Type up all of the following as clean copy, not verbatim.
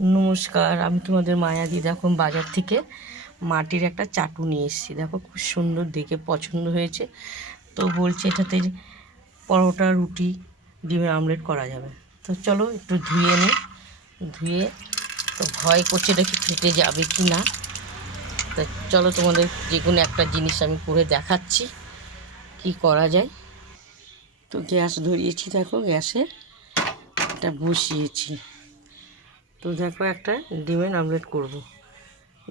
নমস্কার, আমি তোমাদের মায়াদি। দেখো বাজার থেকে মাটির একটা চাটু নিয়ে এসেছি। দেখো খুব সুন্দর, দেখে পছন্দ হয়েছে। তো বলছে এটাতে পরোটা, রুটি, ডিমের আমলেট করা যাবে। তো চলো একটু ধুয়ে নিই। ধুয়ে তো ভয় করছে এটা কি ফেটে যাবে কি না। তা চলো তোমাদের যে কোনো একটা জিনিস আমি করে দেখাচ্ছি কি করা যায়। তো গ্যাস ধরিয়েছি, দেখো গ্যাসে এটা বসিয়েছি। তো দেখো একটা ডিমের আমলেট করব,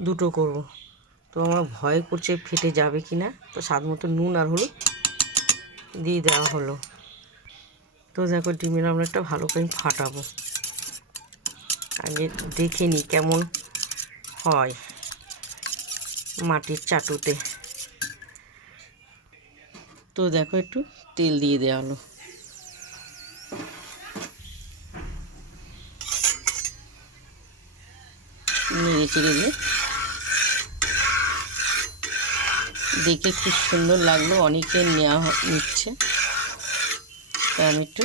দুটো করব। তো আমার ভয় করছে ফেটে যাবে কি না। তো স্বাদ মতো নুন আর হলুদ দিয়ে দেওয়া হলো। তো দেখো ডিমের আমলেটটা ভালো করে ফাটাবো, আগে দেখে নিই কেমন হয় মাটির চাটুতে। তো দেখো একটু তেল দিয়ে দেওয়া হলো। নেড়ে চেড়ে দিয়ে দেখে খুব সুন্দর লাগলো, অনেকে নিচ্ছে। তো আমি একটু,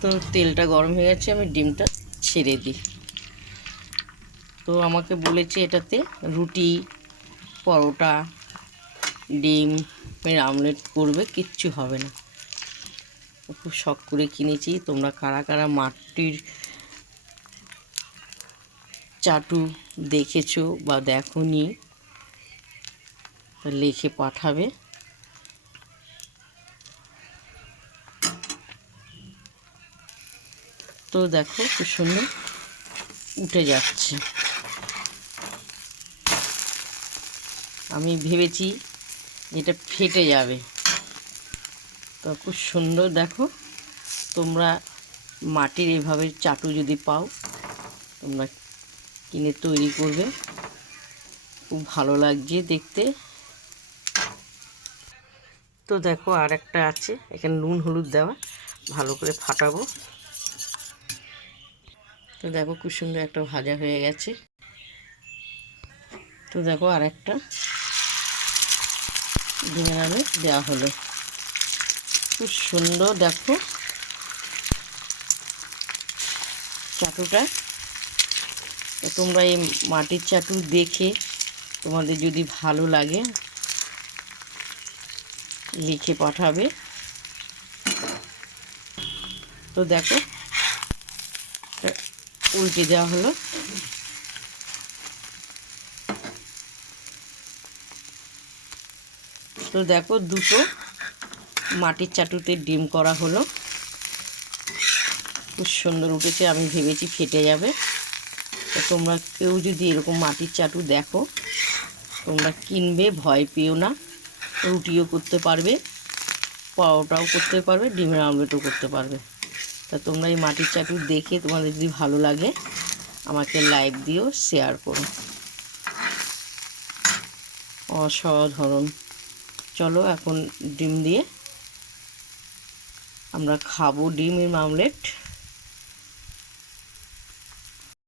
তো তেলটা গরম হয়ে গেছে, আমি ডিমটা ছেড়ে দিই। তো আমাকে বলেছে এটাতে রুটি, পরোটা, ডিমের আমলেট করবে, কিচ্ছু হবে না। খুব শখ করে কিনেছি। তোমরা কারা কারা মাটির চাটু দেখেছো বা দেখোনি লিখে পাঠাবে। তো দেখো খুব সুন্দর উঠে যাচ্ছে। আমি ভেবেছি এটা ফেটে যাবে। তো খুব সুন্দর, দেখো তোমরা মাটির এভাবে চাটু যদি পাও তোমরা কিনে তৈরি করবে, খুব ভালো লাগছে দেখতে। তো দেখো আর একটা আছে, এখানে নুন হলুদ দেওয়া, ভালো করে ফাটাবো। তো দেখো খুব সুন্দর একটা ভাজা হয়ে গেছে। তো দেখো আর একটা ডিমের আমলেট দেওয়া হলো, খুব সুন্দর। দেখো চাটুটা, তো তোমরা এই মাটির চাটু দেখে তোমাদের যদি ভালো লাগে লিখে পাঠাবে। তো দেখো উল্টে দেওয়া হলো। তো দেখো দুটো মাটির চাটুতে ডিম করা হলো, খুব সুন্দর উঠেছে। আমি ভেবেছি ফেটে যাবে। তো তোমরা কেউ যদি এরকম মাটির চাটু দেখো তোমরা কিনবে, ভয় পেও না। রুটিও করতে পারবে, পরোটাও করতে পারবে, ডিমের আমলেটও করতে পারবে। তা তোমরা এই মাটির চাটু দেখে তোমাদের যদি ভালো লাগে আমাকে লাইক দিও, শেয়ার করো। অসাধারণ। চলো এখন ডিম দিয়ে আমরা খাবো ডিমের আমলেট।